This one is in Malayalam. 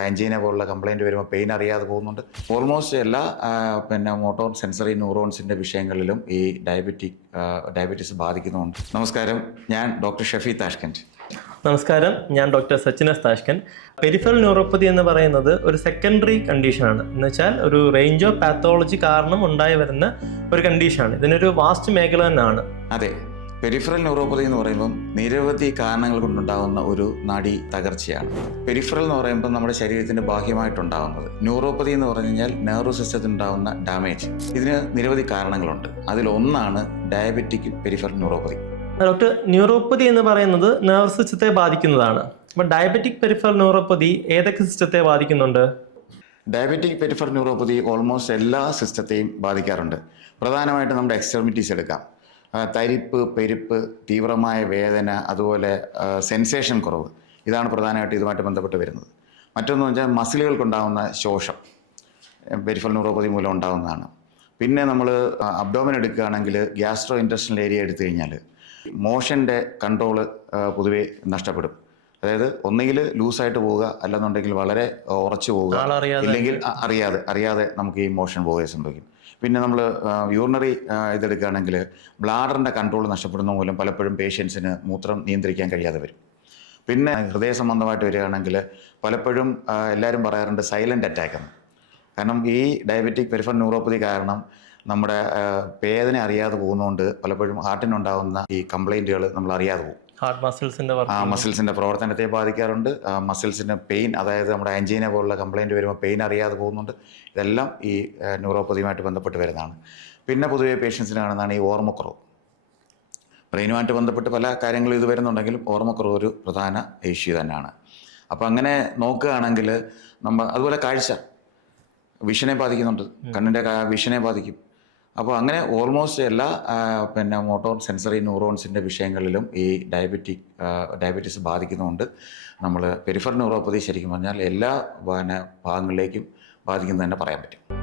ആൻജീന പോലുള്ള കംപ്ലയിൻറ്റ് വരുമ്പോൾ പെയിൻ അറിയാതെ പോകുന്നുണ്ട്. ഓൾമോസ്റ്റ് എല്ലാ മോട്ടോർ സെൻസറി ന്യൂറോൺസിൻ്റെ വിഷയങ്ങളിലും ഈ ഡയബറ്റീസ് ബാധിക്കുന്നുണ്ട്. നമസ്കാരം, ഞാൻ ഡോക്ടർ ഷഫി താഷ്കൻഡ്. നമസ്കാരം, ഞാൻ ഡോക്ടർ സച്ചിനസ് താഷ്കൻഡ്. പെരിഫറൽ ന്യൂറോപ്പതി എന്ന് പറയുന്നത് ഒരു സെക്കൻഡറി കണ്ടീഷനാണ്. എന്ന് വെച്ചാൽ ഒരു റേഞ്ച് ഓഫ് പാത്തോളജി കാരണം ഉണ്ടായി വരുന്ന ഒരു കണ്ടീഷനാണ്. ഇതിനൊരു വാസ്റ്റ് മേഖല തന്നെയാണ്. അതെ, പെരിഫറൽ ന്യൂറോപ്പതി എന്ന് പറയുമ്പം നിരവധി കാരണങ്ങൾ കൊണ്ടുണ്ടാകുന്ന ഒരു നാഡീ തകർച്ചയാണ്. പെരിഫറൽ എന്ന് പറയുമ്പോൾ നമ്മുടെ ശരീരത്തിൻ്റെ ബാഹ്യമായിട്ടുണ്ടാകുന്നത്. ന്യൂറോപ്പതി എന്ന് പറഞ്ഞു കഴിഞ്ഞാൽ നെർവ് സിസ്റ്റത്തിനുണ്ടാകുന്ന ഡാമേജ്. ഇതിന് നിരവധി കാരണങ്ങളുണ്ട്. അതിലൊന്നാണ് diabetic peripheral neuropathy. Doctor, neuropathy എന്ന് പറയുന്നത് നെർവ് സിസ്റ്റത്തെ ബാധിക്കുന്നതാണ്. അപ്പം ഡയബറ്റിക് പെരിഫറൽ ന്യൂറോപ്പതി ഏതൊക്കെ സിസ്റ്റത്തെ ബാധിക്കുന്നുണ്ട്? ഡയബറ്റിക് പെരിഫറൽ ന്യൂറോപ്പതി ഓൾമോസ്റ്റ് എല്ലാ സിസ്റ്റത്തെയും ബാധിക്കാറുണ്ട്. പ്രധാനമായിട്ടും നമ്മുടെ എക്സ്ട്രെമിറ്റീസ് എടുക്കാം. തരിപ്പ്, പെരുപ്പ്, തീവ്രമായ വേദന, അതുപോലെ സെൻസേഷൻ കുറവ്. ഇതാണ് പ്രധാനമായിട്ട് ഇതുമായിട്ട് ബന്ധപ്പെട്ട് വരുന്നത്. മറ്റൊന്ന് വെച്ചാൽ മസിലുകൾക്കുണ്ടാകുന്ന ശോഷം പെരിഫറൽ ന്യൂറോപ്പതി മൂലം ഉണ്ടാകുന്നതാണ്. പിന്നെ നമ്മൾ അബ്ഡോമൻ എടുക്കുകയാണെങ്കിൽ ഗ്യാസ്ട്രോ ഇൻറ്റെസ്റ്റിനൽ ഏരിയ എടുത്തു കഴിഞ്ഞാൽ മോഷൻ്റെ കൺട്രോള് പൊതുവെ നഷ്ടപ്പെടും. അതായത് ഒന്നുകിൽ ലൂസായിട്ട് പോവുക, അല്ലെന്നുണ്ടെങ്കിൽ വളരെ ഉറച്ചു പോവുക, ഇല്ലെങ്കിൽ അറിയാതെ നമുക്ക് ഈ മോഷൻ പോവുകയും സംഭവിക്കും. പിന്നെ നമ്മൾ യൂറിനറി ഇതെടുക്കുകയാണെങ്കിൽ ബ്ലാഡറിൻ്റെ കൺട്രോൾ നഷ്ടപ്പെടുന്ന മൂലം പലപ്പോഴും പേഷ്യൻസിന് മൂത്രം നിയന്ത്രിക്കാൻ കഴിയാതെ വരും. പിന്നെ ഹൃദയ സംബന്ധമായിട്ട് വരികയാണെങ്കിൽ പലപ്പോഴും എല്ലാവരും പറയാറുണ്ട് സൈലൻ്റ് അറ്റാക്ക് എന്ന്. കാരണം ഈ ഡയബറ്റിക് പെരിഫറൽ ന്യൂറോപ്പതി കാരണം നമ്മുടെ വേദന അറിയാതെ പോകുന്നതുകൊണ്ട് പലപ്പോഴും ഹാർട്ടിനുണ്ടാകുന്ന ഈ കംപ്ലൈൻറ്റുകൾ നമ്മൾ അറിയാതെ പോകും. മസിൽസിൻ്റെ പ്രവർത്തനത്തെ ബാധിക്കാറുണ്ട്. മസിൽസിൻ്റെ പെയിൻ, അതായത് നമ്മുടെ ആൻജീന പോലുള്ള കംപ്ലയിൻറ്റ് വരുമ്പോൾ പെയിൻ അറിയാതെ പോകുന്നുണ്ട്. ഇതെല്ലാം ഈ ന്യൂറോപ്പതിയുമായിട്ട് ബന്ധപ്പെട്ട് വരുന്നതാണ്. പിന്നെ പൊതുവേ പേഷ്യൻസിന് കാണുന്നതാണ് ഈ ഓർമ്മക്കുറവ്. ബ്രെയിനുമായിട്ട് ബന്ധപ്പെട്ട് പല കാര്യങ്ങളും ഇത് വരുന്നുണ്ടെങ്കിലും ഓർമ്മക്കുറവ് ഒരു പ്രധാന ഇഷ്യൂ തന്നെയാണ്. അപ്പോൾ അങ്ങനെ നോക്കുകയാണെങ്കിൽ അതുപോലെ കാഴ്ച, വിഷനെ ബാധിക്കുന്നുണ്ട്. കണ്ണിൻ്റെ വിഷനെ ബാധിക്കും. അപ്പോൾ അങ്ങനെ ഓൾമോസ്റ്റ് എല്ലാ മോട്ടോർ സെൻസറി ന്യൂറോൺസിൻ്റെ വിഷയങ്ങളിലും ഈ ഡയബറ്റീസ് ബാധിക്കുന്നതുകൊണ്ട് നമ്മൾ പെരിഫറൽ ന്യൂറോപ്പതി ശരിക്കും പറഞ്ഞാൽ എല്ലാ ഭാഗങ്ങളിലേക്കും ബാധിക്കുന്നത് തന്നെ പറയാൻ പറ്റും.